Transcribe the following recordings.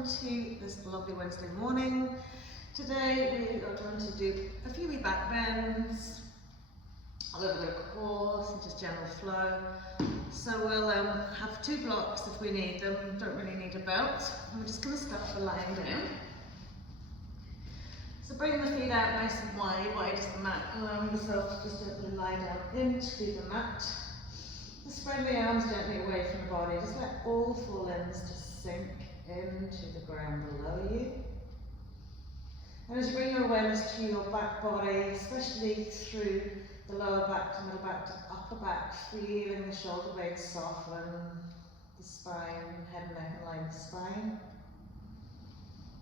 To this lovely Wednesday morning. Today we are going to do a few wee back bends, a little bit of core, and just general flow. So we'll have 2 blocks if we need them, don't really need a belt. We're just going to start by lying down. So bring the feet out nice and wide as the mat, allowing yourself to just gently lie down into the mat. Just spread the arms gently away from the body, just let all 4 limbs just sink into the ground below you. And as you bring your awareness to your back body, especially through the lower back to middle back to upper back, feeling the shoulder blades soften, the spine, head and neck align the spine,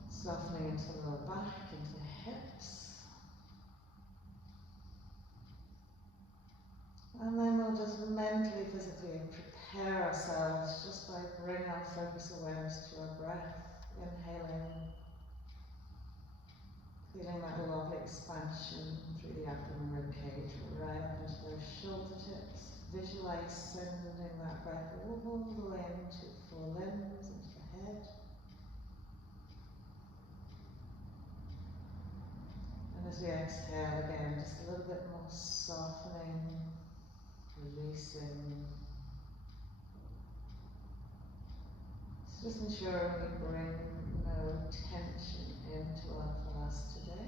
softening into the lower back, into the hips. And then we'll just mentally, physically prepare ourselves just by bringing our focus awareness to our breath, inhaling, feeling that lovely expansion through the abdomen rib cage, right up into those shoulder tips. Visualize sending that breath all the way into the 4 limbs, into the head. And as we exhale again, just a little bit more softening, releasing. So just ensure we bring no tension into our class today.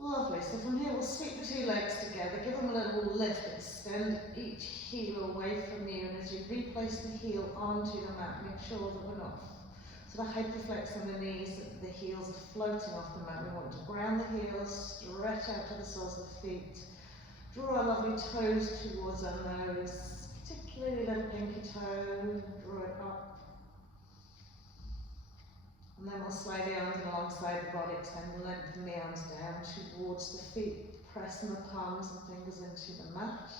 Lovely, so from here we'll sweep the 2 legs together, give them a little lift, extend each heel away from you, and as you replace the heel onto the mat, make sure that we're not sort of hyperflexing the knees, that the heels are floating off the mat. We want to ground the heels, stretch out to the soles of the feet, draw our lovely toes towards our nose, particularly the pinky toe, draw it up. And then we'll slide the arms alongside the body, extend and lengthen the arms down towards the feet, pressing the palms and fingers into the mat.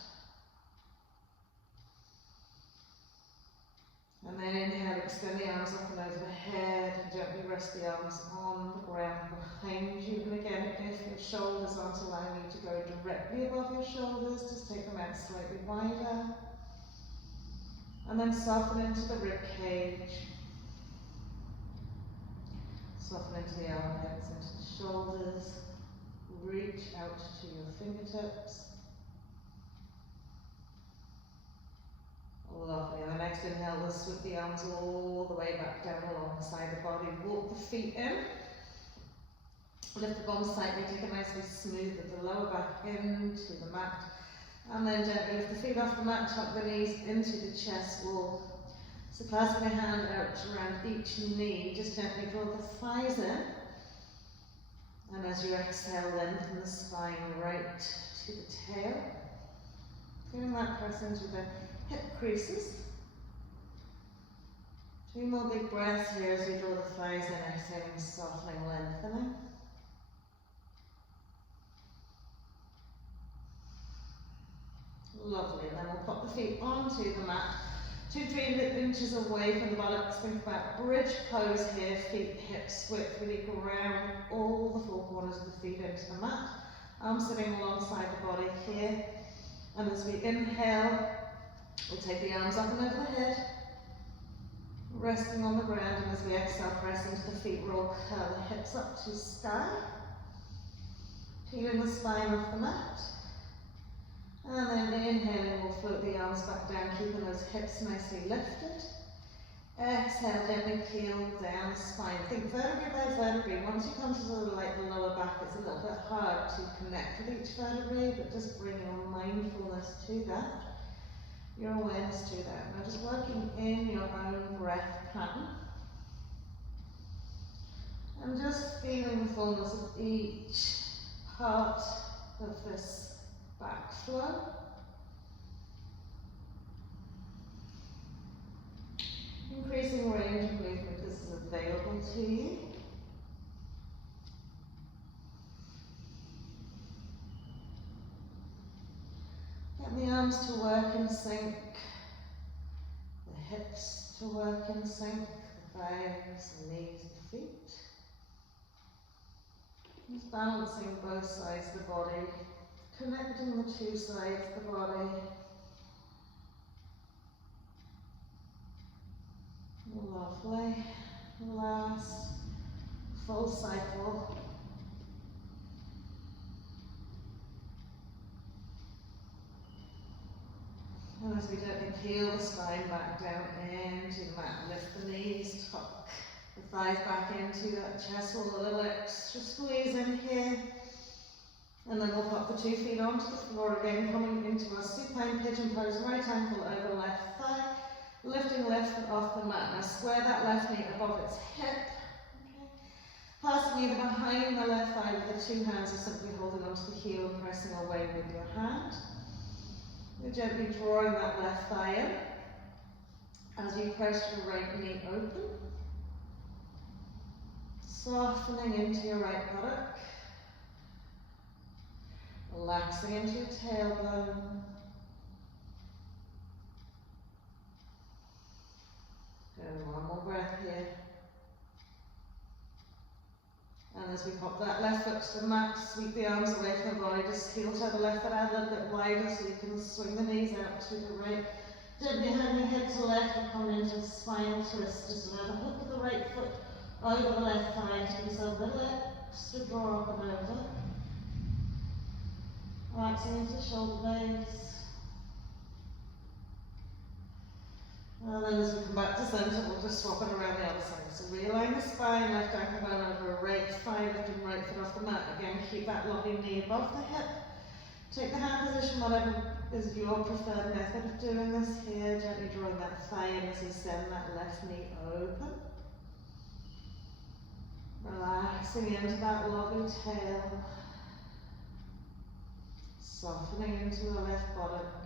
And then inhale, extend the arms up and over the head, and gently rest the arms on the ground behind you. And again, if your shoulders aren't allowing you to go directly above your shoulders, just take them out slightly wider. And then soften into the rib cage. Soften into the armpits, into the shoulders. Reach out to your fingertips. Lovely. And the next inhale, we'll sweep the arms all the way back down alongside the body. Walk the feet in. Lift the bum slightly, take it nicely smooth with the lower back into the mat. And then gently lift the feet off the mat, tuck the knees into the chest wall. So clasping a hand out around each knee, just gently draw the thighs in. And as you exhale, lengthen the spine right to the tail. Feeling that press into the hip creases. 2 more big breaths here as you draw the thighs in, exhaling, softening, lengthening. Lovely, and then we'll pop the feet onto the mat. 2-3 inches away from the buttocks, think about bridge pose here, feet hips width, really ground all the 4 corners of the feet into the mat. Arms sitting alongside the body here. And as we inhale, we'll take the arms up and over the head, resting on the ground, and as we exhale, press into the feet, roll, curl the hips up to sky, peeling the spine off the mat. And then inhaling, we'll float the arms back down, keeping those hips nicely lifted. Exhale, gently peel down the spine. Think vertebrae by vertebrae. Once you come to the lower back, it's a little bit hard to connect with each vertebrae, but just bring your mindfulness to that, your awareness to that. Now just working in your own breath pattern. And just feeling the fullness of each part of this back flow. Increasing range of movement is available to you. Get the arms to work in sync, the hips to work in sync, the thighs, the knees, the feet. Just balancing both sides of the body, connecting the two sides of the body. Lovely. Last full cycle. And as we gently peel the spine back down into the mat, lift the knees, tuck the thighs back into that chest wall, a little extra squeeze in here. And then we'll pop the 2 feet onto the floor again, coming into our supine pigeon pose, right ankle over left thigh, lifting left foot off the mat. Now square that left knee above its hip. Okay. Passing either behind the left thigh with the 2 hands, or simply holding onto the heel and pressing away with your hand. You're gently drawing that left thigh in as you press your right knee open. Softening into your right buttock. Relaxing into your tailbone. Good, one more breath here. And as we pop that left foot to the mat, sweep the arms away from the body, just heel toe the left foot out a little bit wider so you can swing the knees out to the right. Gently hand your head to the left and come into a spinal twist. Just allow the hook of the right foot over the left thigh to give yourself a little extra draw up and over. Relaxing into the shoulder blades. And then as we come back to centre, we'll just swap it around the other side. So realign the spine, left ankle bone over right thigh, lifting right foot off the mat. Again, keep that lovely knee above the hip. Take the hand position, whatever is your preferred method of doing this here. Gently drawing that thigh in as you send that left knee open. Relaxing into that lovely tail. Softening into the left buttock.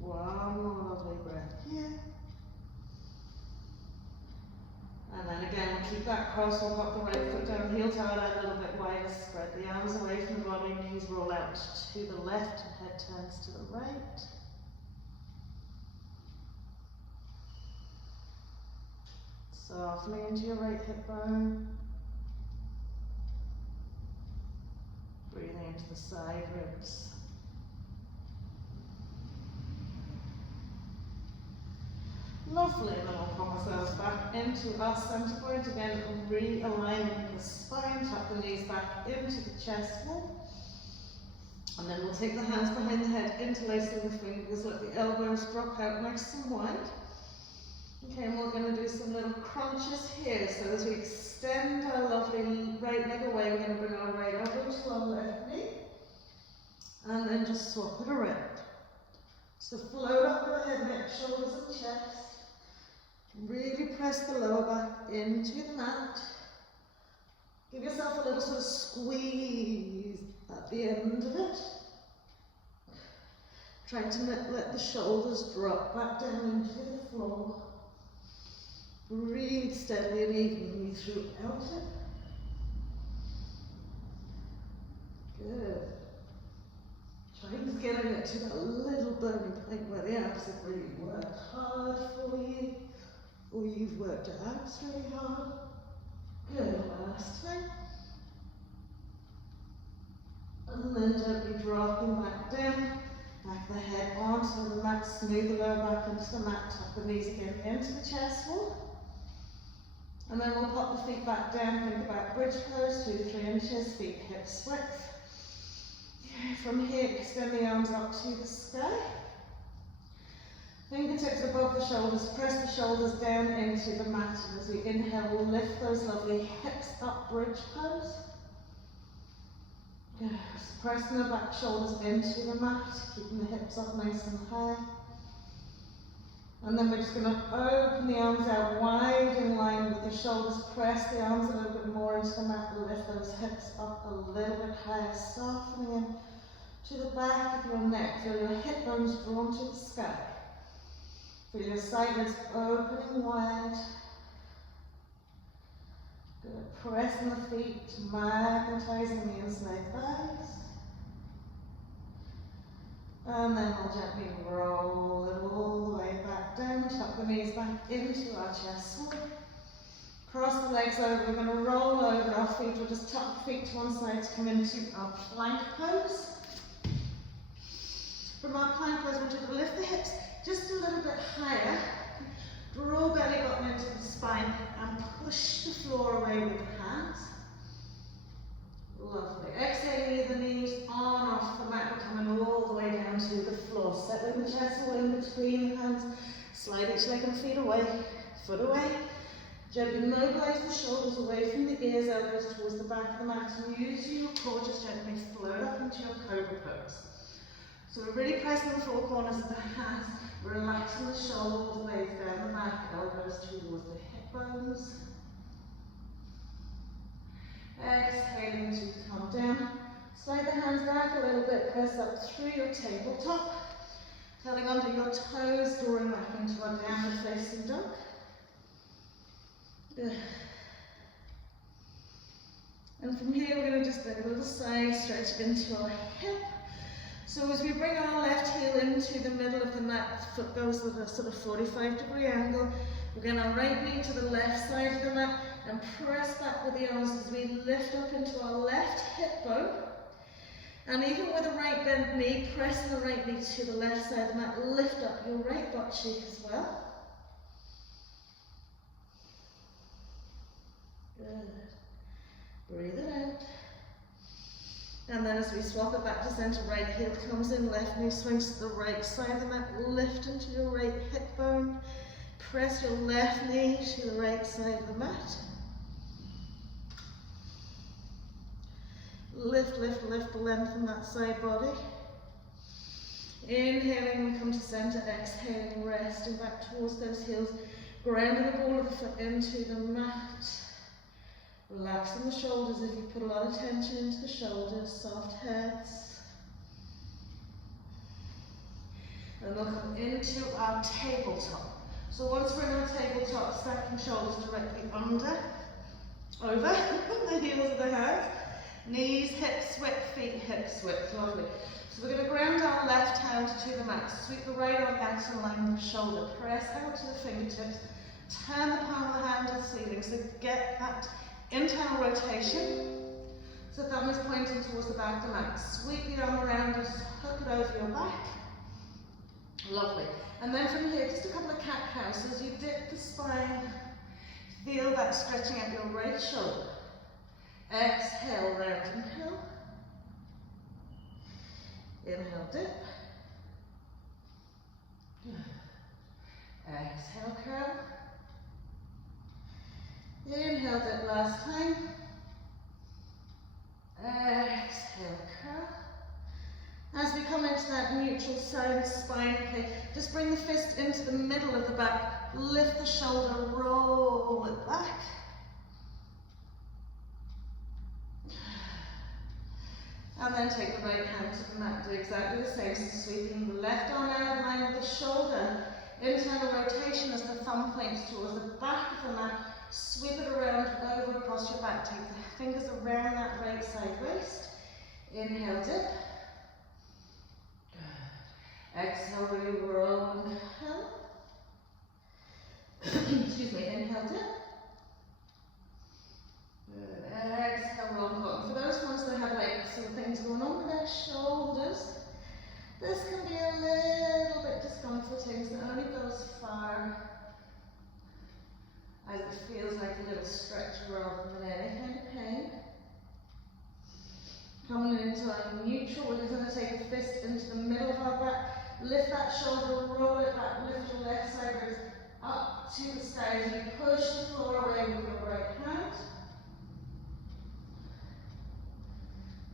One more lovely breath here. And then again, we'll keep that cross, we'll pop the right foot down, heel toe out a little bit wider, spread the arms away from the body, knees roll out to the left, and head turns to the right. Softening into your right hip bone. Breathing into the side ribs. Lovely, and then we'll pop ourselves back into our centre point again, realigning the spine, tuck the knees back into the chest wall. And then we'll take the hands behind the head, interlacing the fingers, let the elbows drop out nice and wide. Okay, and we're going to do some little crunches here. So as we extend our lovely right leg away, we're going to bring our right elbow to our left knee. And then just swap it around. So float up the head, neck, shoulders and chest. Really press the lower back into the mat. Give yourself a little sort of squeeze at the end of it. Trying to let the shoulders drop back down into the floor. Breathe steadily and evenly throughout it. Good. Trying to get it to that little burning point where the abs have really worked hard for you, or you've worked it out really hard. Good, last time. And then gently dropping back down, back the head onto the mat, smooth the lower back into the mat, tuck the knees again into the chest wall. And then we'll pop the feet back down, think about bridge pose, 2 to 3 inches, feet hips width. From here, extend the arms up to the sky. Fingertips above the shoulders, press the shoulders down into the mat. And as we inhale, we'll lift those lovely hips up, bridge pose. Good. Pressing the back shoulders into the mat, keeping the hips up nice and high. And then we're just going to open the arms out wide in line with the shoulders. Press the arms a little bit more into the mat, lift those hips up a little bit higher, softening in to the back of your neck. Feel your hip bones drawn to the sky. Feel your sideways opening wide. Good. Pressing the feet, magnetizing the inside thighs. And then we'll gently roll it all the way back down, tuck the knees back into our chest. Cross the legs over, we're going to roll over our feet, we'll just tuck the feet to one side to come into our plank pose. From our plank pose, we're going to lift the hips just a little bit higher, draw belly button into the spine and push the floor away with the hands. Lovely. Exhale, the knees on off the mat, we're coming all the way down to the floor. Settling the chest away in between the hands, slide each leg and feet away, foot away. Gently mobilize the shoulders away from the ears, elbows towards the back of the mat, and use your core just gently float up into your cobra pose. So we're really pressing the four corners of the hands, relaxing the shoulders, blades down the back, elbows towards the hip bones. Exhaling to come down. Slide the hands back a little bit, press up through your tabletop. Curling under your toes, drawing back into our downward facing dog. And from here we're going to just take a little side stretch into our hip. So as we bring our left heel into the middle of the mat, foot goes at a sort of 45-degree angle. We're going to right knee to the left side of the mat and press back with the arms as we lift up into our left hip bone. And even with a right bent knee, press the right knee to the left side of the mat, lift up your right butt cheek as well. Good. Breathe it out. And then as we swap it back to center, right heel comes in, left knee swings to the right side of the mat, lift into your right hip bone. Press your left knee to the right side of the mat. Lift, lift, lift, lengthen that side body. Inhaling, we come to center, exhaling, resting back towards those heels, grounding the ball of the foot into the mat. Relaxing the shoulders if you put a lot of tension into the shoulders, soft heads. And we'll come into our tabletop. So once we're in our tabletop, stacking shoulders directly under, over the heels of the hands. Knees, hips, width, feet, hips, width. Lovely. So we're going to ground our left hand to the mat. Sweep the right arm out in line with the shoulder. Press out to the fingertips. Turn the palm of the hand to the ceiling. So get that internal rotation. So thumb is pointing towards the back of the mat. Sweep the arm around us, hook it over your back. Lovely. And then from here, just a couple of cat-cows. As you dip the spine, feel that stretching out your right shoulder. Exhale, round and curl. Inhale, dip. Exhale, curl. Inhale, dip last time. Exhale, curl. As we come into that neutral side spine, okay, just bring the fist into the middle of the back, lift the shoulder, roll it back. And then take the right hand to the mat, do exactly the same, so sweeping the left arm out in line with the shoulder, internal rotation as the thumb points towards the back of the mat, sweep it around, over across your back, take the fingers around that right side waist, inhale, dip, exhale, really roll and curl, excuse me, inhale, dip, exhale, roll and go. For those ones that have like some things going on with their shoulders, this can be a little bit discomforting, so it only goes far as it feels like a little stretch rather than any kind of pain. Coming into our neutral, we're going to take the fist into the middle of our back, lift that shoulder, roll it back, lift your left side ribs up to the sky as you push the floor away with your right hand.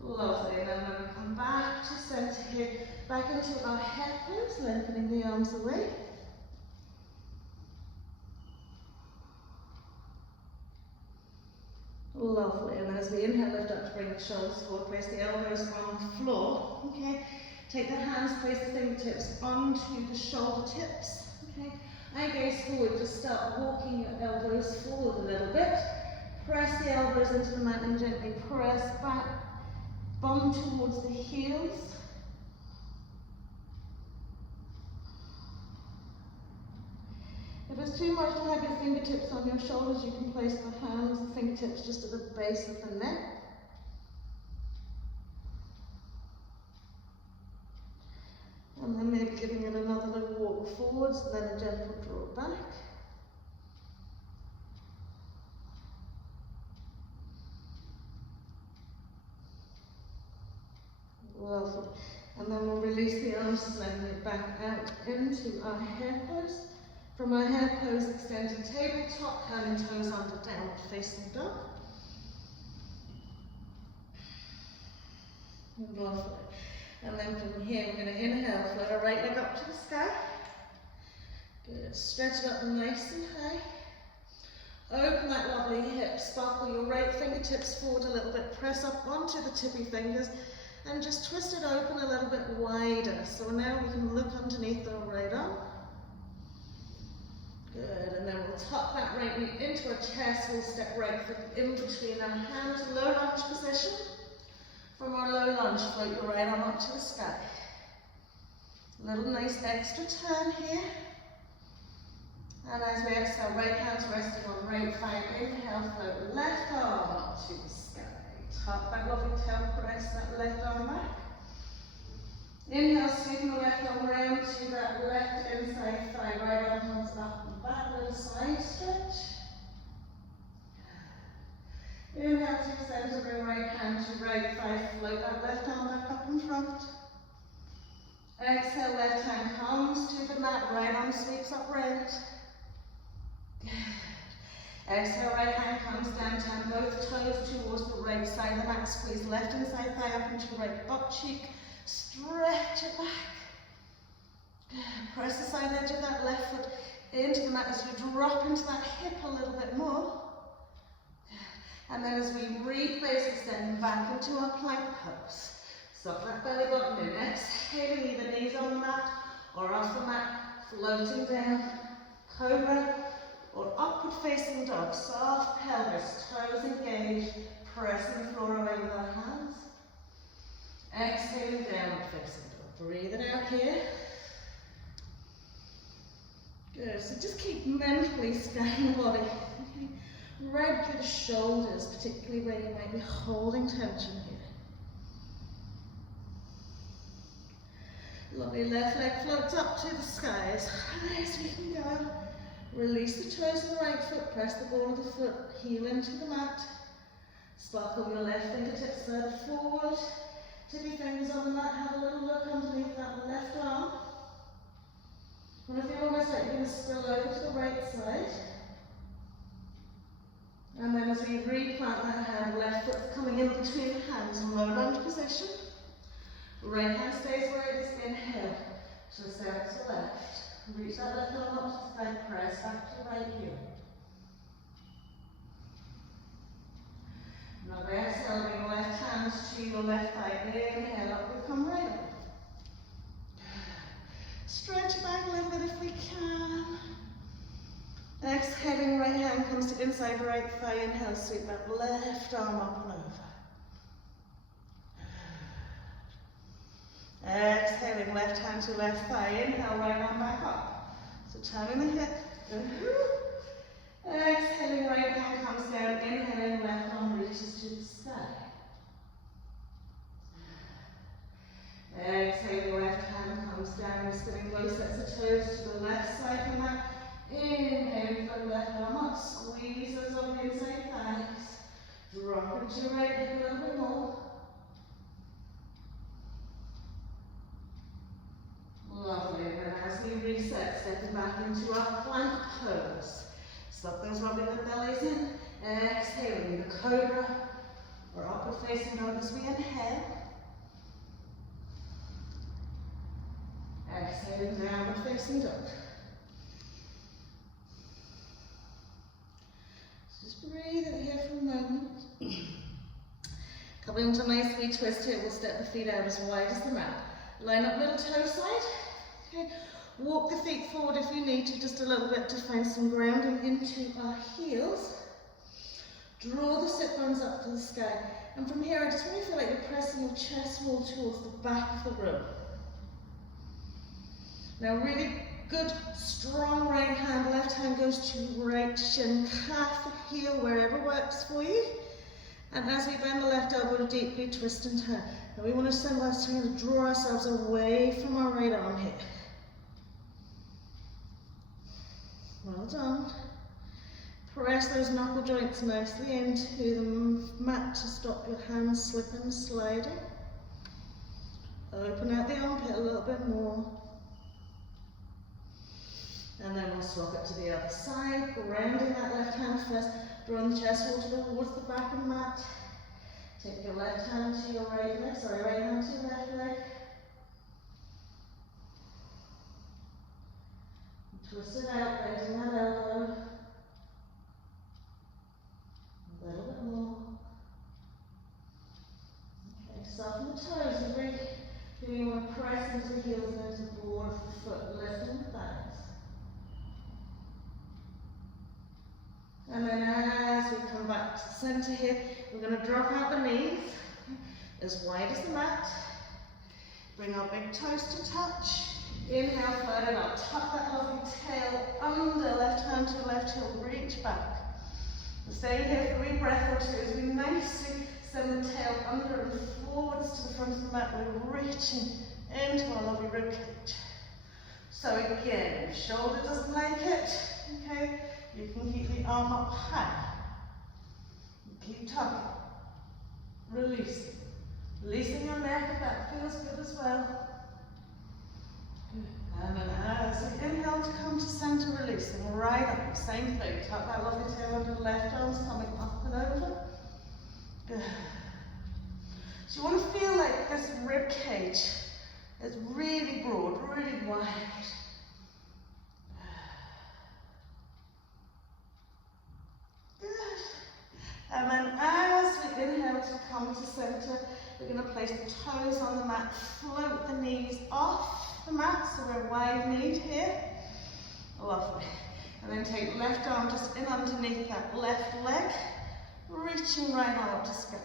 Lovely, and then we're going to come back to center here, back into our head pose, lengthening the arms away. Lovely, and then as we inhale, lift up to bring the shoulders forward, place the elbows on the floor, okay? Take the hands, place the fingertips onto the shoulder tips, okay? Eye gaze forward, just start walking your elbows forward a little bit. Press the elbows into the mat and gently press back. Bum towards the heels. If it's too much to have your fingertips on your shoulders, you can place the hands and fingertips just at the base of the neck. And then maybe giving it another little walk forwards and then a gentle draw back. Lovely. And then we'll release the arms, sliding it back out into our hair pose. From our hair pose, extending tabletop, curling toes under downward facing dog. Lovely. And then from here, we're going to inhale, float our right leg up to the sky. Good. Stretch it up nice and high. Open that lovely hip, sparkle your right fingertips forward a little bit, press up onto the tippy fingers, and just twist it open a little bit wider. So now we can look underneath the right arm. Good, and then we'll tuck that right knee into our chest. We'll step right foot in between our hands, low lunge position. From our low lunge, float your right arm up to the sky. Little nice extra turn here. And as we exhale, right hands resting on right thigh. Inhale, float left arm up to the sky. Tuck that lovely tail, press that left arm back. Inhale, sweeping the left arm round to that left inside thigh. Right arm comes up and back, little side stretch. Inhale to center, bring right hand to right thigh, float that left arm back up in front. Exhale, left hand comes to the mat, right arm sweeps up round. Exhale, right hand comes down, turn both toes towards the right side of the mat, squeeze left inside thigh up into right butt cheek, stretch it back. Press the side edge of that left foot into the mat as you drop into that hip a little bit more. And then as we replace, extend back into our plank pose. Stop that belly button in, exhaling either knees on the mat or off the mat, floating down, cobra or upward facing dog. Soft pelvis, toes engaged, pressing the floor away with our hands. Exhaling, downward facing dog. Breathe it out here. Good, so just keep mentally scanning the body. Right through the shoulders, particularly where you might be holding tension here. Lovely, left leg floats up to the sky as high as we can go. Release the toes of the right foot, press the ball of the foot, heel into the mat. Sparkle your left fingertips further forward. Tippy fingers on the mat, have a little look underneath that left arm. And I feel almost like you're going to spill over to the right side. And then as we replant that hand, left foot coming in between the hands, low lunge position. Right hand stays where it is, inhale, twist out to the left. Reach that left arm up to the side, press back to the right heel. Now exhale, bring left hand to your left thigh, inhale up, we come right up. Stretch it back a little bit if we can. Exhaling, right hand comes to inside right thigh, inhale, sweep that left arm up and over. Exhaling, left hand to left thigh, inhale, right arm back up. So turning the hip. Exhaling, right hand comes down, inhaling, left arm reaches to the sky. Exhaling, left hand comes down, spinning both sets of toes to the left side of the mat. Inhaling for the left arm up, squeeze those on the inside thighs. Drop into your right hip a little bit more. Lovely, and then as we reset, stepping back into our plank pose. Stop those rubbing the bellies in. Exhaling the cobra or upward facing dog as we inhale. Exhaling downward facing dog. Just breathe in here for a moment. Coming into a nice wee twist here, we'll step the feet out as wide as the mat. Line up little toe side. Okay. Walk the feet forward if you need to, just a little bit to find some grounding into our heels. Draw the sit bones up to the sky. And from here, I just really feel like you're pressing your chest wall towards the back of the room. Now really Good, strong right hand, left hand goes to right shin, calf, heel, wherever works for you. And as we bend the left elbow, deeply twist and turn. Now we want to send us to draw ourselves away from our right arm here. Well done. Press those knuckle joints nicely into the mat to stop your hands slipping, sliding. Open out the armpit a little bit more. And then we'll swap it to the other side, grounding that left hand first, drawing the chest wall towards the back of the mat. Take your left hand to your right leg, right hand to your left leg. Twist it out, bending that elbow. A little bit more. Okay, soften the toes. You want to press into the heels and into the board of the foot, lifting the thighs. And then as we come back to the center here, we're going to drop out the knees as wide as the mat. Bring our big toes to touch. Inhale, float it up. Tuck that lovely tail under, left hand to left heel, reach back. We'll stay here for a wee breath or two as we nicely send the tail under and forwards to the front of the mat. We're reaching into our lovely rib cage. So again, if shoulder doesn't like it, okay, you can keep the arm up high. Keep tucking. Releasing. Releasing your neck if that feels good as well. And then as we inhale to come to center, releasing right up. Same thing. Tuck that lovely tail under the left arms, coming up and over. Good. So you want to feel like this rib cage is really broad, really wide. And then as we inhale to come to center, we're going to place the toes on the mat, float the knees off the mat, so we're wide-kneed here. Lovely. And then take left arm just in underneath that left leg, reaching right arm up to sky.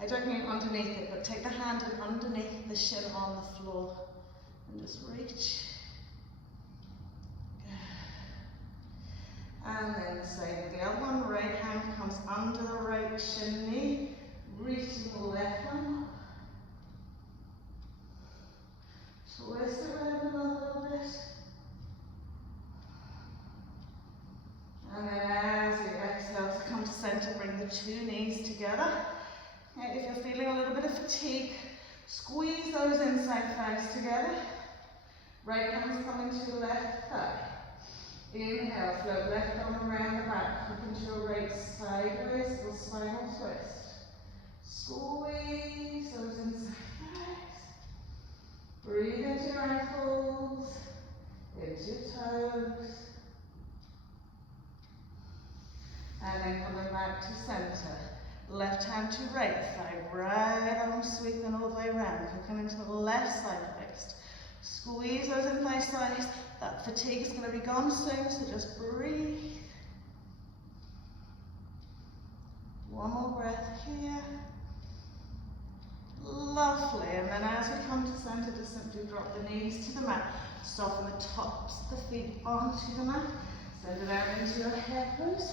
I don't mean underneath it, but take the hand and underneath the shin on the floor, and just reach. And then same the other one, right hand comes under the right shin knee, reaching the left one up. Twist it around another little bit. And then as you exhale to come to center, bring the two knees together. Okay, if you're feeling a little bit of fatigue, squeeze those inside thighs together. Right hand's coming to the left thigh. Inhale, float left arm around the back, hook into your right sideways or spinal twist. Squeeze those inside thighs. Breathe into your ankles, into your toes. And then coming back to center. Left hand to right thigh, right arm sweeping all the way around, hooking into the left side waist. Squeeze those in thigh sides. That fatigue is going to be gone soon, so just breathe. One more breath here. Lovely. And then as we come to center, just simply drop the knees to the mat. Soften the tops of the feet onto the mat. Send it out into your hair pose.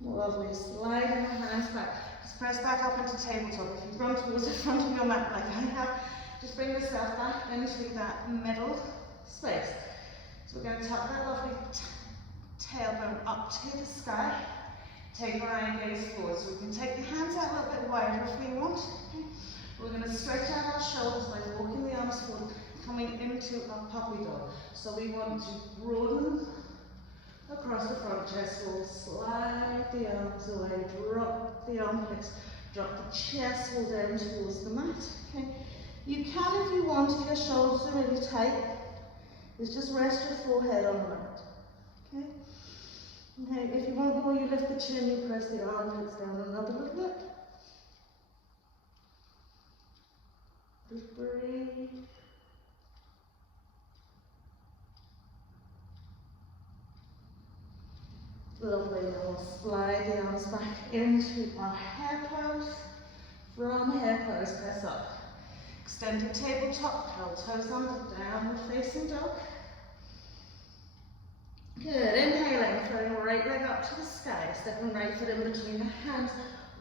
Lovely. Slide your hands back. Just press back up into tabletop. If you've gone towards the front of your mat like I have, just bring yourself back into that middle space. So we're going to tuck that lovely tailbone up to the sky. Take our eye gaze forward. So we can take the hands out a little bit wider if we want. Okay. We're going to stretch out our shoulders by walking the arms forward, coming into our puppy dog. So we want to broaden across the front chest wall, slide the arms away, drop the armpits, drop the chest wall down towards the mat. Okay. You can, if you want, if your shoulders are really tight, is just rest your forehead on the mat. Okay. Okay. If you want more, you lift the chin, you press the armpits down another little bit. Just breathe. Lovely. Now we'll slide the arms back into our hair pose. From here, pose, press up. Extended tabletop, curl toes under, downward facing dog. Good, inhaling, throwing right leg up to the sky, stepping right foot in between the hands.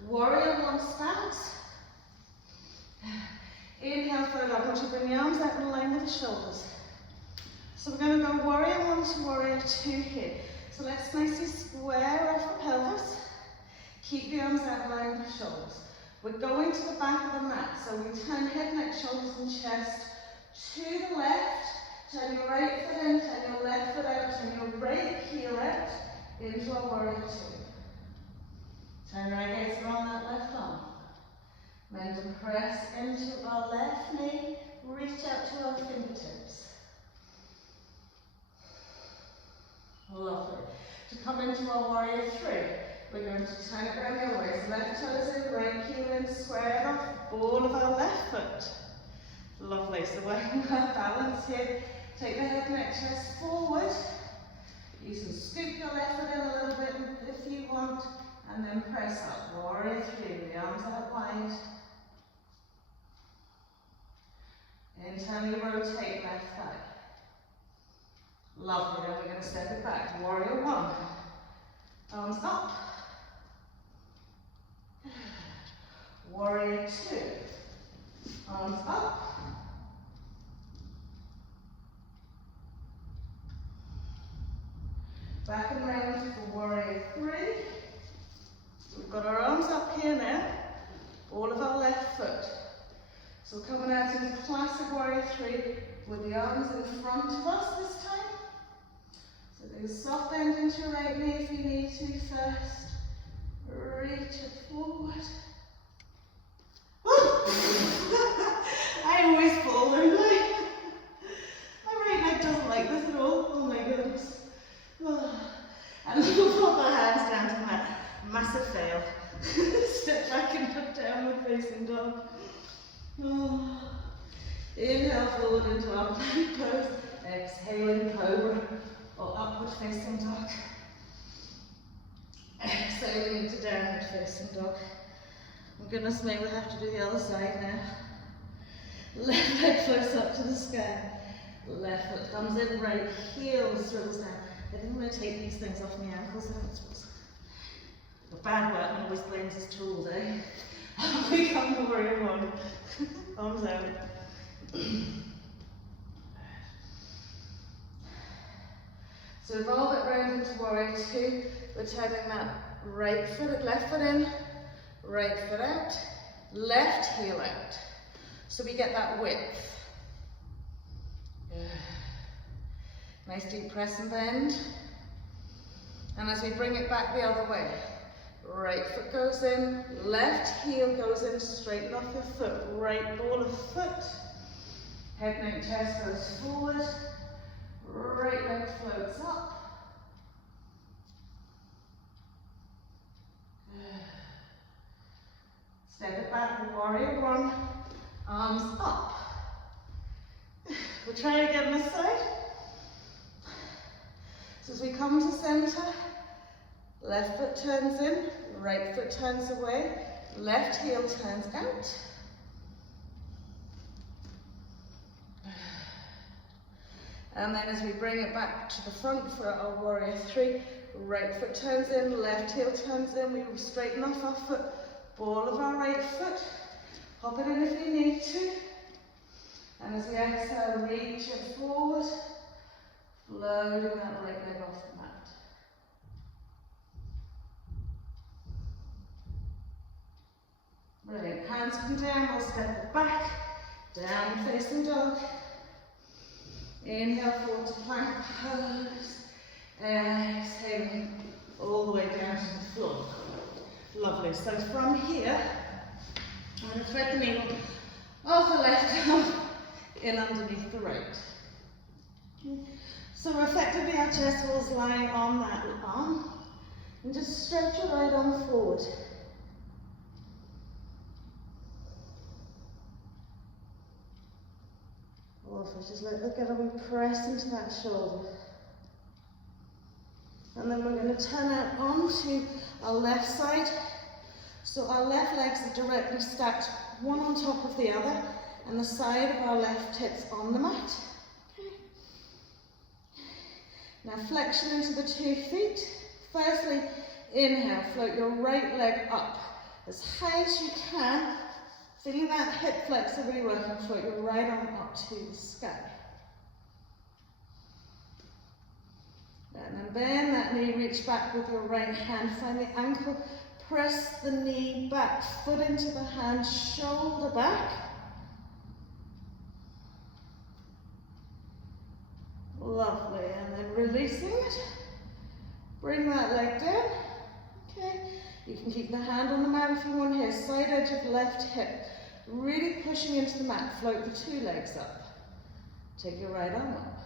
Warrior one stance. Inhale, fold up, to bring the arms out in line with the shoulders. So we're going to go warrior one to warrior two here. So let's nicely square off the pelvis. Keep the arms out in line with the shoulders. We're going to the back of the mat, so we turn head, neck, shoulders and chest to the left. Turn your right foot in, turn your left foot out, turn your right heel out into our warrior two. Turn right gaze around that left arm. Bend and press into our left knee, reach out to our fingertips. Lovely. To come into our warrior three, we're going to turn it around the other way. So left toes in, right heel in, square it off, ball of our left foot. Lovely. So working our balance here. Take the head, neck, chest forward. You can scoop your left foot in a little bit if you want, and then press up. Warrior three, the arms out wide. Internally rotate left thigh. Lovely, then we're going to step it back. Warrior one. Arms up. Warrior two. Arms up. Back and round for warrior three. We've got our arms up here now. All of our left foot. So coming out into classic warrior three with the arms in front of us this time. So do a soft bend into your right knee if you need to first. Reach it forward. I always fall, don't I? My right leg doesn't like this at all. Oh my goodness. And then we'll put our hands down to the mat. Massive fail. Step back and put downward facing dog. Oh. Inhale forward into our plank pose. Exhaling cobra or upward facing dog. Exhaling into downward facing dog. Oh goodness me, we'll have to do the other side now. Left leg floats up to the sky. Left foot comes in, right heel swivels down. I didn't want to take these things off my ankles. The bad workman always blames his tools, eh? We come to warrior one. Arms out. So roll it round into warrior two. We're turning that right foot, left foot in, right foot out, left heel out. So we get that width. Nice deep press and bend. And as we bring it back the other way, right foot goes in, left heel goes in, straighten off your foot, right ball of foot. Head, neck, chest goes forward, right leg floats up. Step it back, warrior one, arms up. We'll try again this side. So as we come to center, left foot turns in, right foot turns away, left heel turns out. And then as we bring it back to the front for our warrior three, right foot turns in, left heel turns in, we will straighten off our foot, ball of our right foot, hop it in if you need to. And as we exhale, reach it forward, floating that right leg off the mat. Brilliant. Hands come down, we'll step it back, down facing dog. Inhale forward to plank pose. Exhaling all the way down to the floor. Lovely. So from here, I'm going to thread the needle off the left arm in underneath the right. So effectively our chest wall's lying on that arm. And just stretch your right arm forward. Awesome. Just look at how we press into that shoulder. And then we're going to turn out onto our left side. So our left legs are directly stacked, one on top of the other, and the side of our left hip's on the mat. Okay. Now flexion into the 2 feet. Firstly, inhale, float your right leg up as high as you can. Feeling that hip flexibility working, float your right arm up to the sky. And then bend that knee, reach back with your right hand, find the ankle, press the knee back, foot into the hand, shoulder back. Lovely, and then releasing it. Bring that leg down. Okay, you can keep the hand on the mat if you want here. Side edge of left hip. Really pushing into the mat. Float the 2 legs up. Take your right arm up.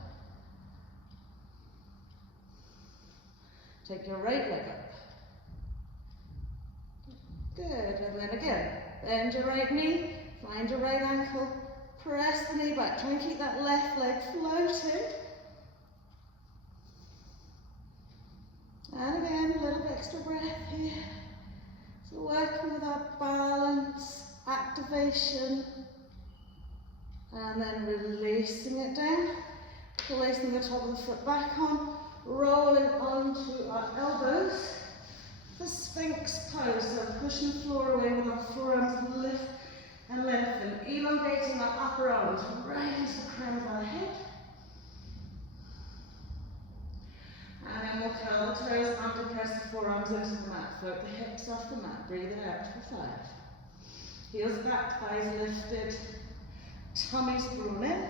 Take your right leg up. Good, and then again. Bend your right knee. Find your right ankle. Press the knee back. Try and keep that left leg floating. And again, a little bit extra breath here. So working with our balance, activation, and then releasing it down. Placing the top of the foot back on, rolling onto our elbows. The Sphinx Pose, so pushing the floor away with our forearms lift and lengthen, elongating our upper arms right into the crown of our head. And then we'll curl the toes, under press the forearms into the mat, float the hips off the mat, breathe it out for 5. Heels back, thighs lifted, tummies drawn in.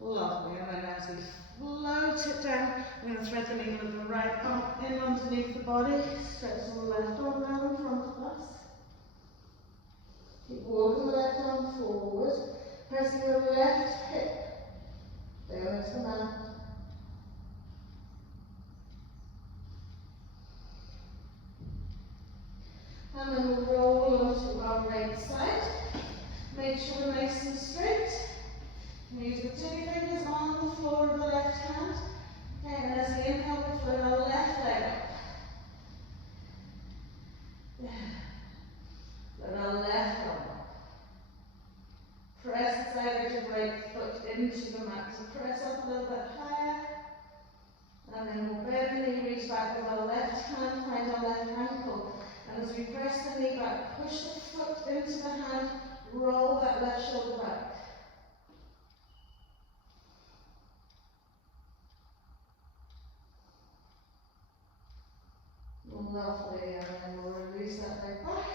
Lovely, and then as we float it down, we're going to thread the needle of the right arm in underneath the body, stretch the left arm down in front of us. Keep walking the left arm forward. Pressing the left hip down into the mat. And then we'll roll onto our right side. Make sure we're nice and straight. Use the 2 fingers on the floor of the left hand. Okay, and as we inhale, we float our left leg up. Float our left arm up. Press the side edge of right foot into the mat. So press up a little bit higher. And then we'll bend the knee, reach back with our left hand, find our left ankle. And as we press the knee back, push the foot into the hand, roll that left shoulder back. Lovely, and then we'll release that leg back,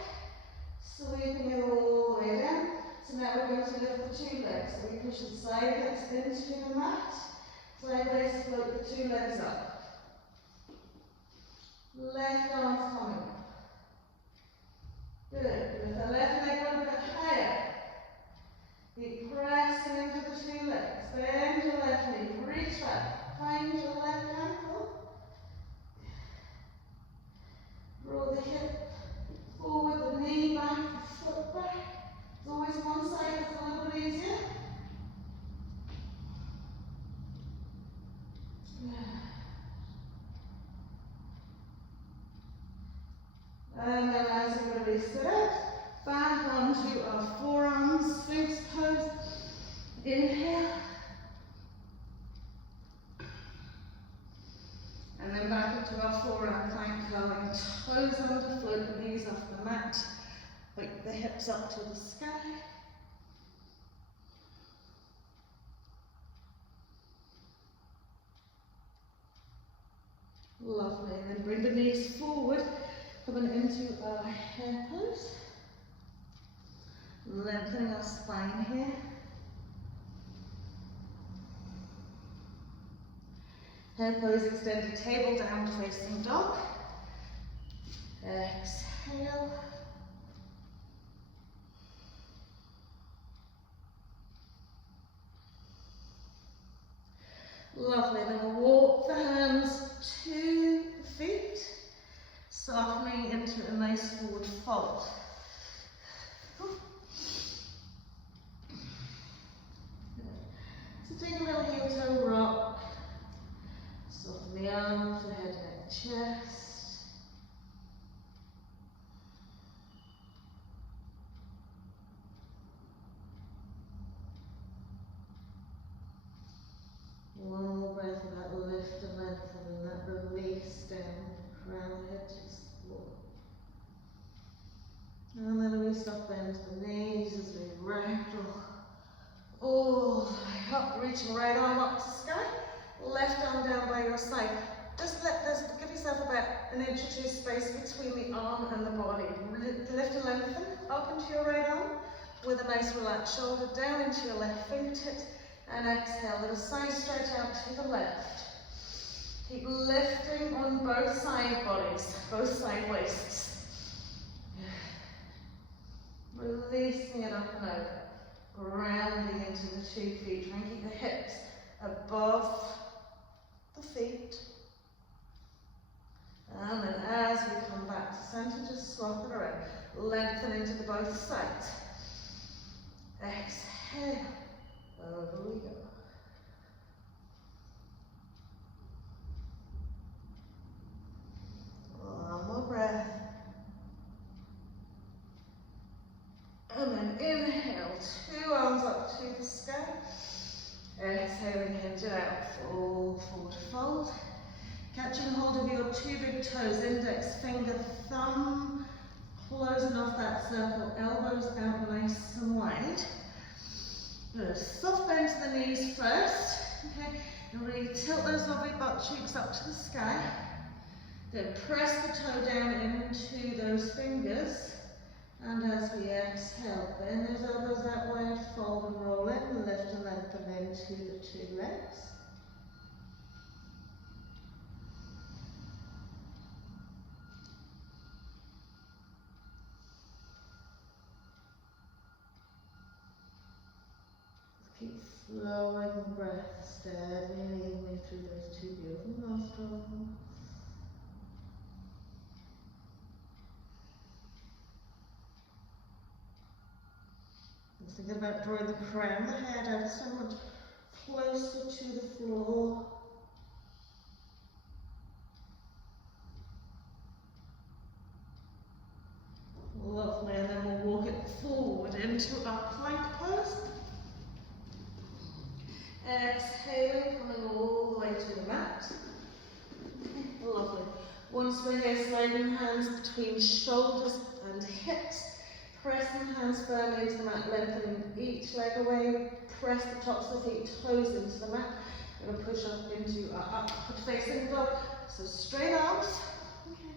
sweeping it all the way down. So now we're going to lift the 2 legs. So we push the side legs into the mat, sideways float the 2 legs up. Left arm coming up. Good. Lift the left leg a little bit higher. Keep pressing into the 2 legs. Bend your left knee, reach back, find your left ankle. Roll the hip forward, the knee back, the foot back. It's always one side that's a little bit easier. And then as we release it out, back onto our forearms, Sphinx Pose. Inhale. And then back into our forearm plank, curling toes under, float the knees off the mat, wake the hips up to the sky. Lovely, and then bring the knees forward, coming into our hare pose. Lengthening our spine here. Hare pose, extended table down facing dog. Exhale. Lovely, then we'll walk the hands to the feet, softening into a nice forward fold. So take a little heel toe rock. Soften the soft bend to the knees as we ragdoll all the way up, reaching right arm up to sky, left arm down by your side. Just give yourself about an inch or two space between the arm and the body. Lift and lengthen up into your right arm with a nice relaxed shoulder, down into your left fingertips, and exhale, little side stretch out to the left. Keep lifting on both side bodies, both side waists. Releasing it up and over, grounding into the 2 feet. Try and keep the hips above the feet. And then as we come back to center, just swap it around. Lengthen into the both sides. Exhale. Over we go. One more breath. And then inhale, 2 arms up to the sky. Exhaling, hinge it out, full forward fold. Catching hold of your 2 big toes, index finger, thumb, closing off that circle, elbows out nice and wide. Good. Soft bend to the knees first. Okay. And really tilt those lovely butt cheeks up to the sky. Then press the toe down into those fingers. And as we exhale, bend those elbows out wide, fold and roll in, lift and lengthen into the 2 legs. Keep flowing the breath steadily and evenly through those 2 beautiful nostrils. Thinking about drawing the crown of the head out so much closer to the floor. Lovely, and then we'll walk it forward into our plank pose. Exhaling, coming all the way to the mat. Lovely. Once we're here, sliding hands between shoulders and hips. Pressing hands firmly into the mat, lengthening each leg away. Press the tops of the feet, toes into the mat. We're going to push up into our upward facing dog. So straight arms. Okay.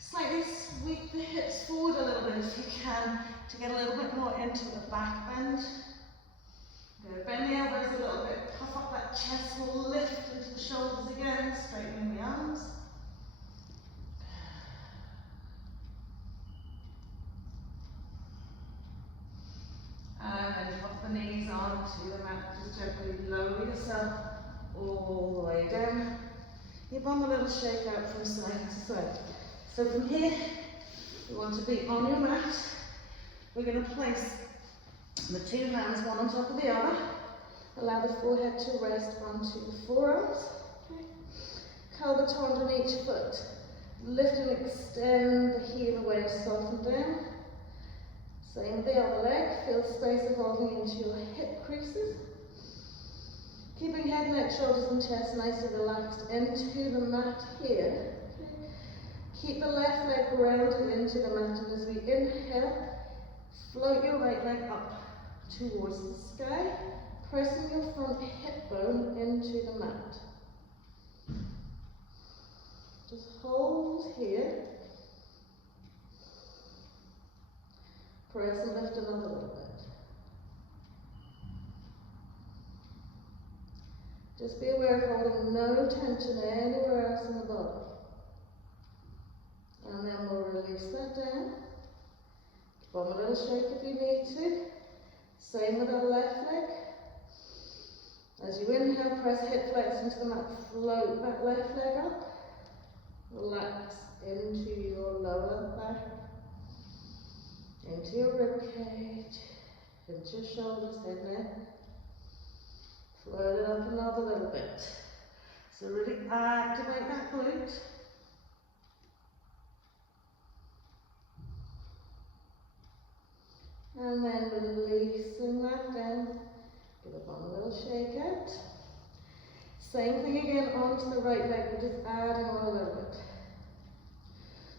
Slightly sweep the hips forward a little bit if you can to get a little bit more into the back bend. Good. Bend the elbows a little bit, puff up that chest, we'll lift into the shoulders again, straightening the arms. And then drop the knees onto the mat, just gently lower yourself all the way down. Your bum a little shake out from side to side. So from here, you want to be on your mat. We're going to place the 2 hands, one on top of the other. Allow the forehead to rest onto the forearms. Okay. Curl the toe under each foot. Lift and extend the heel away, soften down. Same with the other leg, feel space evolving into your hip creases. Keeping head, neck, shoulders and chest nicely relaxed into the mat here. Okay. Keep the left leg grounded into the mat, and as we inhale, float your right leg up towards the sky, pressing your front hip bone into the mat. Just hold here. Press and lift another little bit. Just be aware of holding no tension anywhere else in the body. And then we'll release that down. Give them a little shake if you need to. Same with our left leg. As you inhale, press hip flex into the mat, float that left leg up. Relax into your lower back. Into your rib cage, into your shoulders, head, neck. Float it up another little bit. So really activate that glute. And then releasing that down. Give it one little shake out. Same thing again onto the right leg, we're just adding on a little bit.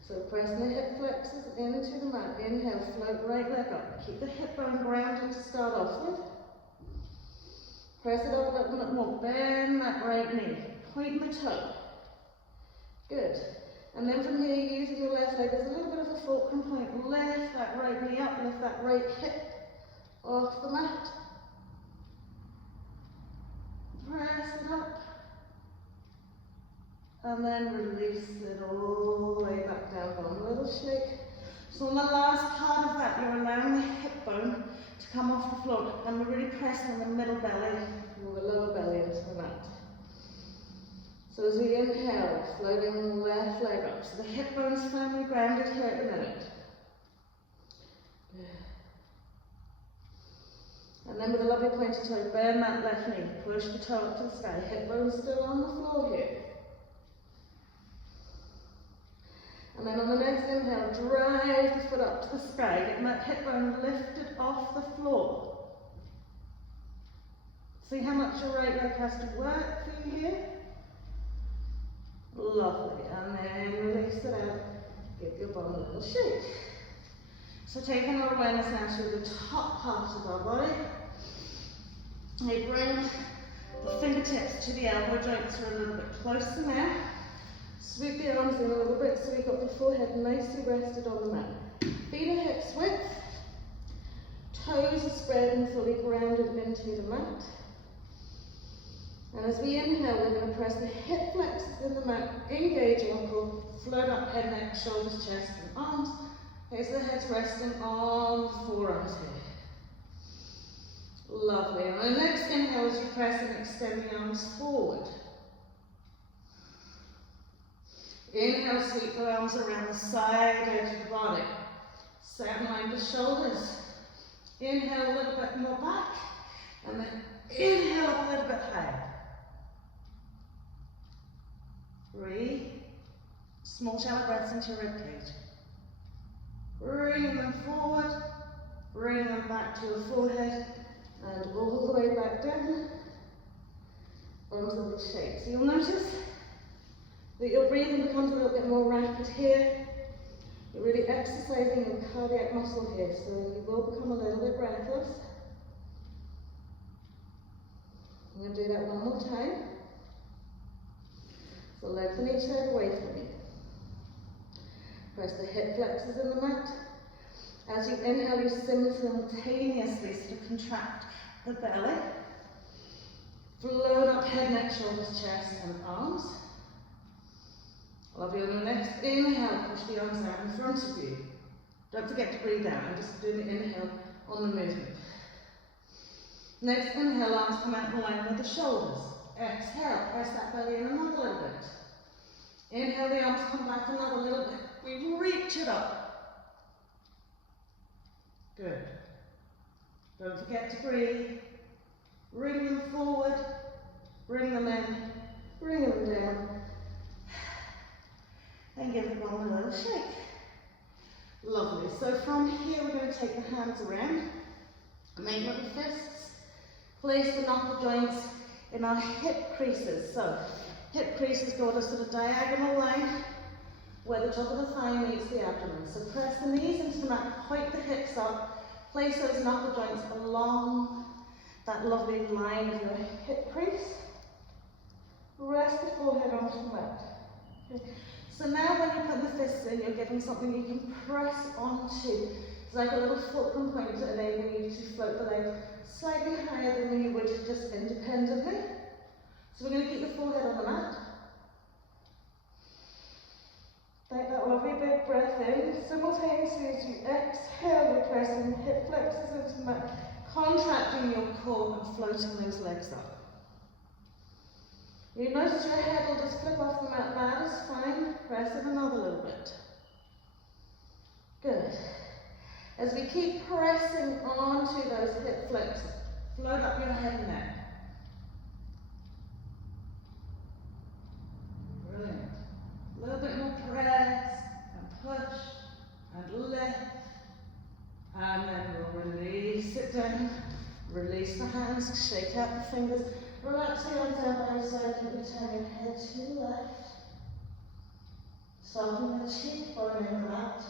So pressing the hip flexors into the mat. Inhale, float right leg up. Keep the hip bone grounded to start off with. Press it up a little bit more. Bend that right knee. Point the toe. Good. And then from here, using your left leg, there's a little bit of a fulcrum point. Lift that right knee up, lift that right hip off the mat. Press it up. And then release it all the way back down. One little shake. So on the last part of that, you're allowing the hip bone to come off the floor. And we're really pressing the middle belly or the lower belly into the mat. So as we inhale, floating the left leg up. So the hip bone's firmly grounded here at the minute. And then with a lovely pointed toe, bend that left knee. Push the toe up to the sky. Hip bone's still on the floor here. And then on the next inhale, drive the foot up to the sky, getting that hip bone lifted off the floor. See how much your right leg has to work for you here? Lovely. And then release it out. Give your bum a little shake. So taking our awareness now to the top part of our body. We bring the fingertips to the elbow joints. We're a little bit closer now. Sweep the arms in a little bit so we've got the forehead nicely rested on the mat. Feet are hips width. Toes are spread and fully grounded into the mat. And as we inhale, we're going to press the hip flexors in the mat, engage ankle, float up head, neck, shoulders, chest and arms. Place the heads resting on the forearms here. Lovely. On the next inhale, as you press and extend the arms forward. Inhale, sweep the arms around the side edge of the body. Set and line the shoulders. Inhale a little bit more back. And then inhale up a little bit higher. 3 small shallow breaths into your ribcage. Bring them forward. Bring them back to your forehead. And all the way back down. Onto the little shake. So you'll notice that your breathing becomes a little bit more rapid here. You're really exercising your cardiac muscle here, so you will become a little bit breathless. I'm going to do that one more time. So lengthen each leg away from you. Press the hip flexors in the mat. As you inhale, you simultaneously sort of contract the belly. Float up head, neck, shoulders, chest and arms. Lovely. On your next inhale, push the arms out in front of you. Don't forget to breathe out. I'm just doing the inhale on the movement. Next inhale, arms come out in line with the shoulders. Exhale, press that belly in another little bit. Inhale, the arms come back another little bit. We reach it up. Good. Don't forget to breathe. Bring them forward. Bring them in. Bring them down. And give the bum a little shake. Lovely. So from here we're going to take the hands around, make little fists, place the knuckle joints in our hip creases. So hip creases go to a sort of diagonal line where the top of the thigh meets the abdomen. So press the knees into the mat, point the hips up, place those knuckle joints along that lovely line of your hip crease. Rest the forehead onto the mat. Okay. So now when you put the fists in, you're giving something you can press onto. It's like a little fulcrum point to enable you to float the legs slightly higher than you would just independently. So we're going to keep the forehead on the mat. Take that lovely big breath in. Simultaneously as you exhale, you're pressing hip flexors into the mat, contracting your core and floating those legs up. You notice your head will just flip off the mat. That is fine. Press it another little bit. Good. As we keep pressing onto those hip flexors, float up your head and neck. Brilliant. A little bit more press and push and lift. And then we'll release it down. Release the hands, shake out the fingers. Relax the arms down by your side and turn your head to the left, Soften the cheekbone in that.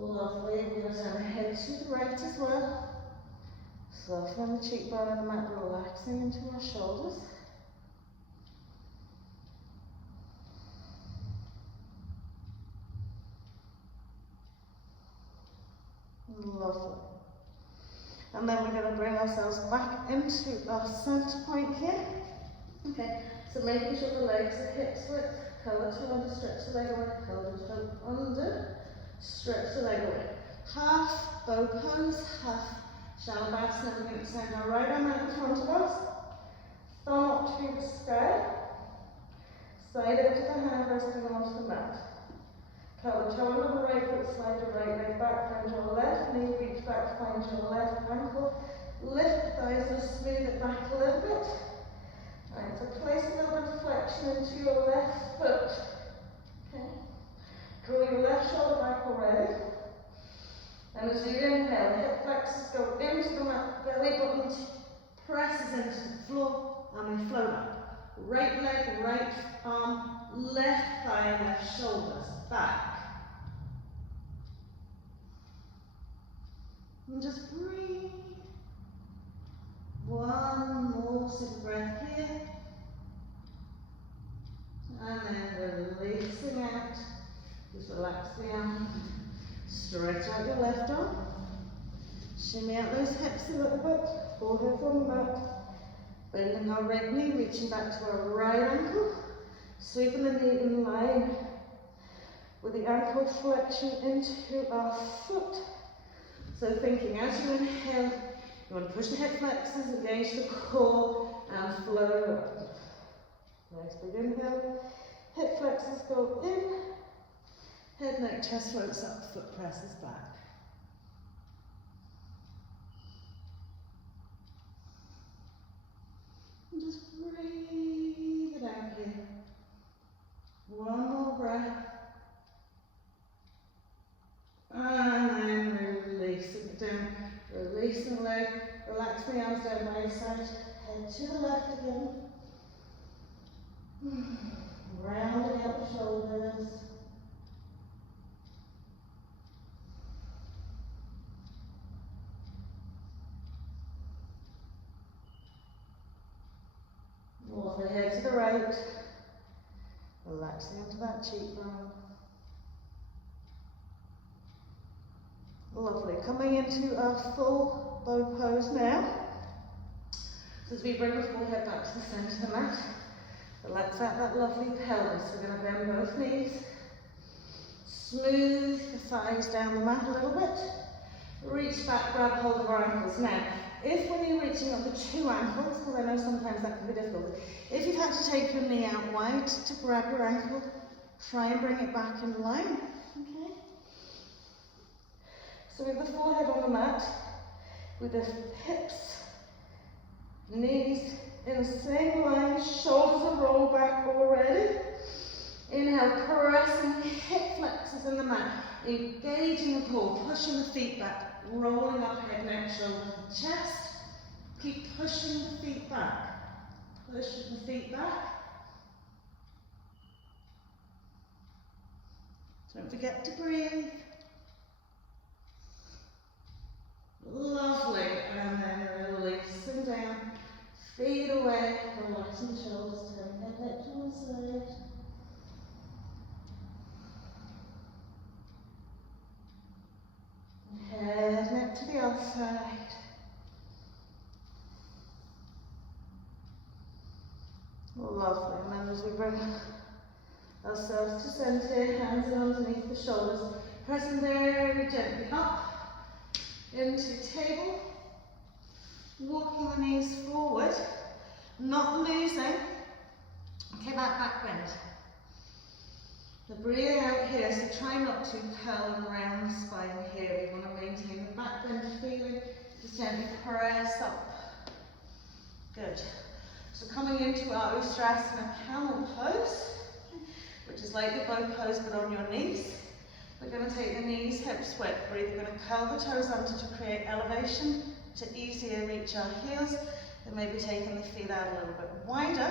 Lovely. We're going to turn the head to the right as well. Soften the cheekbone and the mat, relaxing into our shoulders. Lovely. And then we're going to bring ourselves back into our center point here. Okay, so making sure the legs are hips width, curl the toe under, stretch the leg away, curl the toe under, stretch the leg away. Half bow pose, half shallow back, so we're going to extend our right arm out in front of us, thumb up to the sky, side out to the hand, resting onto the mat. Curl the toe under the right foot, slide the right leg back, find your left knee, reach back, find your left ankle, lift the thighs and smooth it back a little bit. Right, so place a little bit of flexion into your left foot. Okay. Draw your left shoulder back already. And as you inhale, hip flexors go into the mat, belly button presses into the floor, and we flow back. Right leg, right arm, left thigh, left shoulders, back. And just breathe. One more simple breath here. And then releasing out. Just relax the arm. Stretch out your left arm. Shimmy out those hips a little bit. Forehead on the mat. Bending our right knee, reaching back to our right ankle. Sweeping the knee in line with the ankle flexion into our foot. So thinking as you inhale, you want to push the hip flexors, engage the core, and flow up. Nice big inhale. Hip flexors go in. Head, neck, chest floats up, foot presses back. And just breathe it out here. One more breath. And then releasing it down. Releasing the leg. Relax the arms down by your side. Head to the left again. Rounding out the shoulders. Lovely, head to the right. Relaxing into that cheekbone. Lovely. Coming into our full bow pose now. So as we bring the forehead back to the centre of the mat, relax out that lovely pelvis. We're going to bend both knees. Smooth the thighs down the mat a little bit. Reach back, grab hold of our ankles. Now, if when you're reaching up the two ankles, because I know sometimes that can be difficult, if you've had to take your knee out wide to grab your ankle, try and bring it back in line. Okay? So with the forehead on the mat, with the hips, knees in the same line, shoulders are rolled back already. Inhale, pressing hip flexors in the mat, engaging the core, pushing the feet back, rolling up head, neck, shoulder, chest. Keep pushing the feet back. Pushing the feet back. Don't forget to breathe. Lovely. And then releasing down. Feet away. Relaxing the shoulders. Turn head, neck to one side. Head, neck to the other side. Lovely. And then as we bring ourselves to centre, hands in underneath the shoulders, pressing very gently up into table, walking the knees forward, not losing. Okay, that back bend. The breathing out here, so try not to curl and round the spine here. We want to maintain the back bend feeling. Just gently press up. Good. So coming into our Ustrasana camel pose, which is like the bow pose but on your knees. We're going to take the knees hips width. We're either going to curl the toes under to create elevation, to easier reach our heels, then maybe taking the feet out a little bit wider.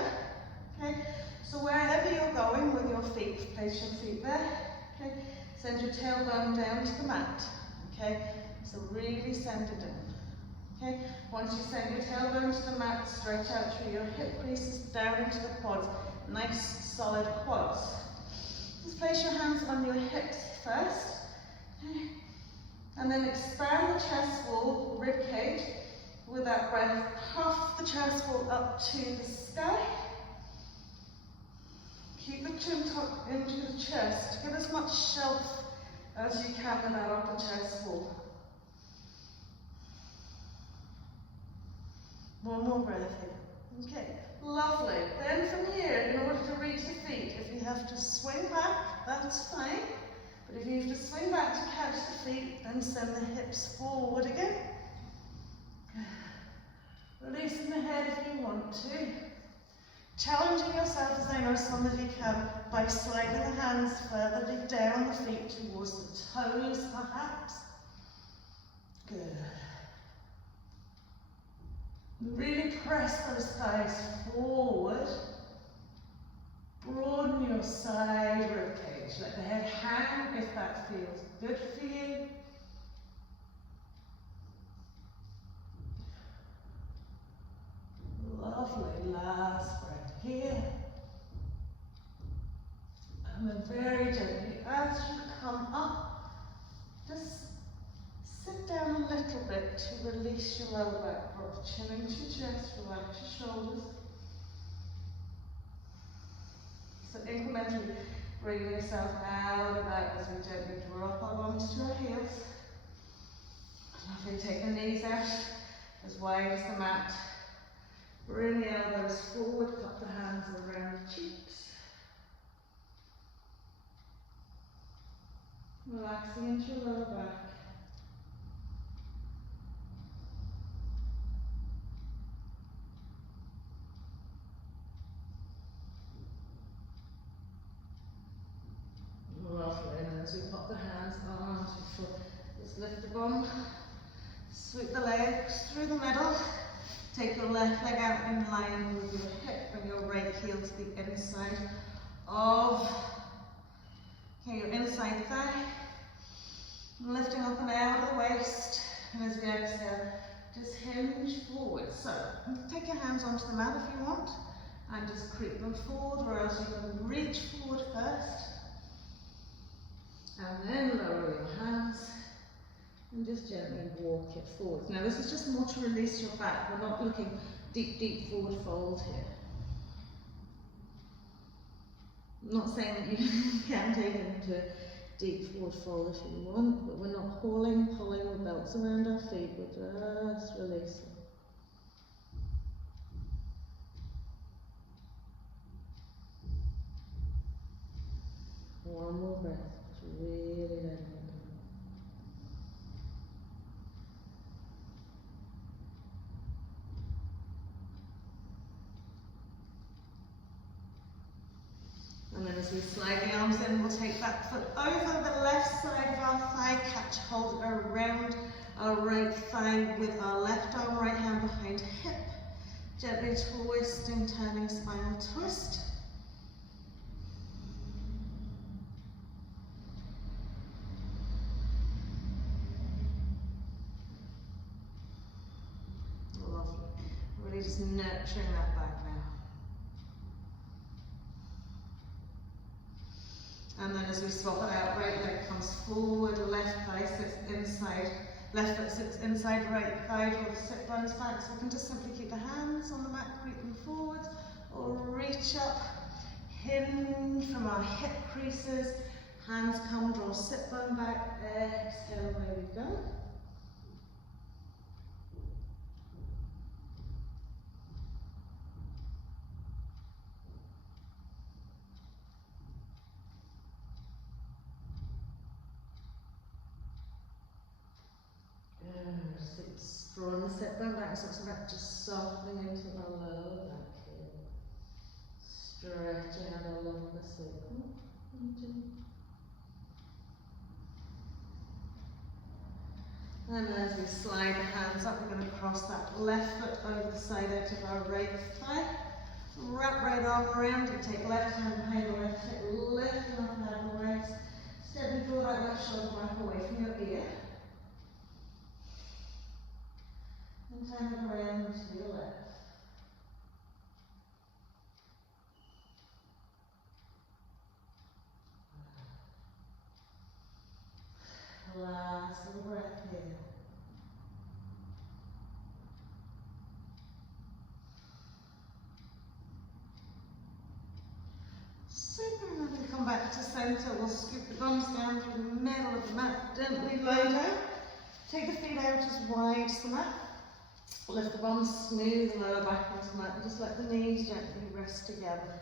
Okay, so wherever you're going with your feet, place your feet there. Okay, send your tailbone down to the mat. Okay, so really centered in. Okay, once you send your tailbone to the mat, stretch out through your hip creases down into the quads. Nice solid quads. Just place your hands on your hips first. Okay. And then expand the chest wall, rib cage. With that breath, puff the chest wall up to the sky. Keep the chin tucked into the chest. Get as much shelf as you can with that upper chest wall. One more breath here. Okay, lovely. Then from here, in order to reach the feet, if you have to swing back, that's fine. But if you have to swing back to catch the feet, then send the hips forward again. Releasing the head if you want to. Challenging yourself, as I know some of you can, by sliding the hands further down the feet towards the toes, perhaps. Good. Really press those thighs forward. Broaden your side rib cage. Let the head hang if that feels good for you. Lovely. Last breath here. And then very gently, as you come up, just sit down a little bit to release your lower back. Drop the chin into your chest, relax your shoulders. So incrementally bring yourself out of that as we gently drop our arms to our heels. Lovely, take the knees out as wide as the mat. Bring the elbows forward, cup the hands around the cheeks. Relaxing into your lower back. Lovely, and as we pop the hands onto your foot, just lift the bum, sweep the legs through the middle, take your left leg out in line with your hip, bring your right heel to the inside of your inside thigh, and lifting up and out of the waist, and as we exhale, just hinge forward. So, take your hands onto the mat if you want, and just creep them forward, or else you can reach forward first. And then lower your hands and just gently walk it forward. Now this is just more to release your back. We're not looking deep, deep forward fold here. I'm not saying that you can take it into a deep forward fold if you want, but we're not pulling the belts around our feet. We're just releasing. One more breath. Really let it go. And then as we slide the arms in, we'll take that foot over the left side of our thigh, catch hold around our right thigh with our left arm, right hand behind hip. Gently twisting, turning spinal twist. Really just nurturing that back now. And then as we swap it out, right leg comes forward, left thigh sits inside, left foot sits inside, right thigh, draw the sit bones back. So we can just simply keep the hands on the mat, creep them forward, or reach up, hinge from our hip creases, hands come, draw sit bone back, exhale, there we go. Drawing the sit bone back, so it's about just softening into the lower back here. Stretching out along the circle. And as we slide the hands up, we're going to cross that left foot over the side edge of our right thigh. Wrap right arm around and take left hand behind the left hip, lifting up and out the right. Steadily draw that left shoulder back away from your ear. And turn it around to your left. Last little breath here. Super, and then we come back to centre. We'll scoop the bums down through the middle of the mat. Gently lie down. Take the feet out as wide as the mat. Lift the bums, smooth the lower back onto the mat, and just let the knees gently rest together.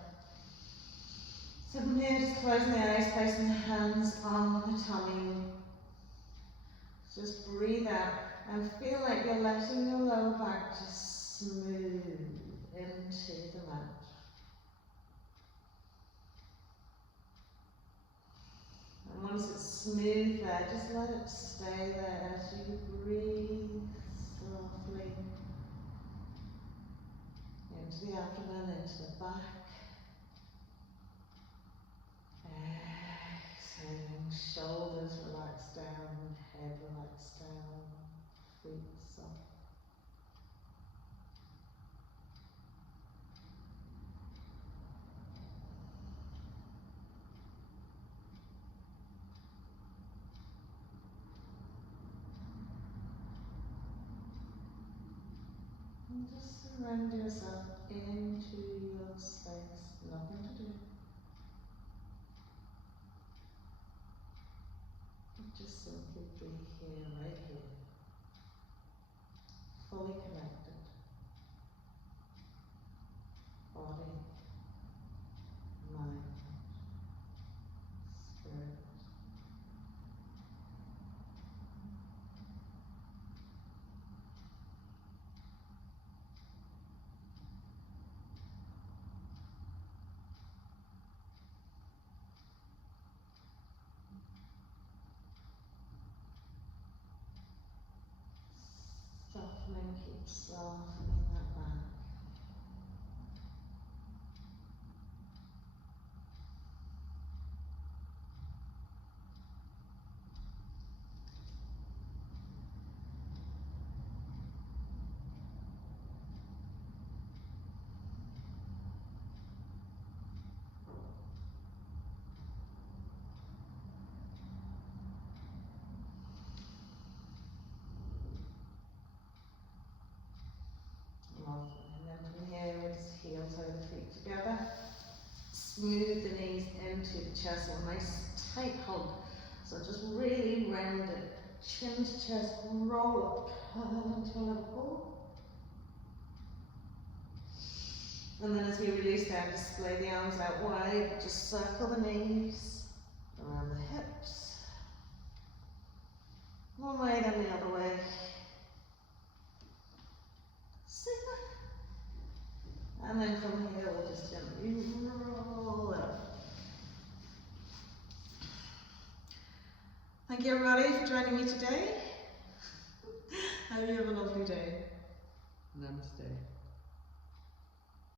So from here, just closing the eyes, placing the hands on the tummy. Just breathe out and feel like you're letting your lower back just smooth into the mat. And once it's smooth there, just let it stay there as you breathe softly into the abdomen, into the back. Exhaling, shoulders relax down, head relax down, feet soft. And just surrender yourself into your space, nothing to do. Just simply be here, right here, fully connected. Body, mind, spirit. Softening, keep softening that back. Lovely. And then from here, we just heel toe the feet together. Smooth the knees into the chest, a nice tight hug. So just really round it. Chin to chest, roll up, curl into a little ball. And then as we release down, display the arms out wide. Just circle the knees around the hips. One way, then the other way. Super. And then from here, we'll just gently roll it up. Thank you everybody for joining me today. Hope you have a lovely day. Namaste.